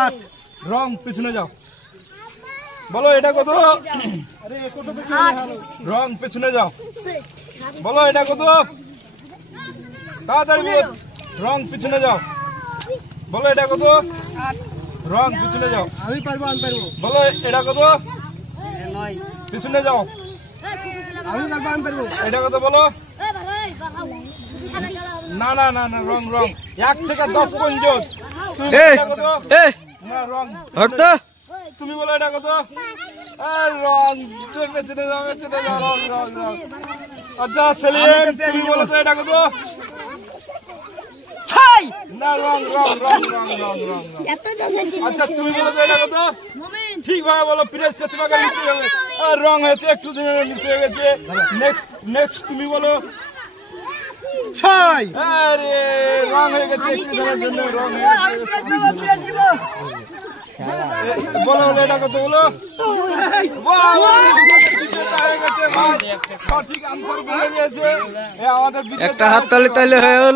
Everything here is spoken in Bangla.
আট রং পিছনে যাও বলো এটা কত রং পিছনে যাও বলো এটা কত তাড়াতাড়ি রং পিছনে যাও বলো এটা কত রং পিছনে যাও আমি পারবো বলো এটা কত পিছনে যাও আমি পারবো এটা কত বলো না না না না রং রং 1 থেকে 10 পর্যন্ত তুমি বলো এটা কত রং পেছনে যাও রং রং রং আচ্ছা সেলিম তুমি বলো তো এটা কত না রং রং রং রং রং রং আচ্ছা তুমি বলো তো এটা কত ঠিক ভাবে বলো প্রেস তোমাকে নিতে হবে রং হয়েছে একটু মিস হয়ে গেছে নেক্সট তুমি বলো ছয় আরে রং হয়ে গেছে একটু জন্য রং হয়ে গেছে বলো এটা কত বলো সঠিক আনসার বলে দিয়েছে আমাদের একটা হাত তালে হয়ে গেল।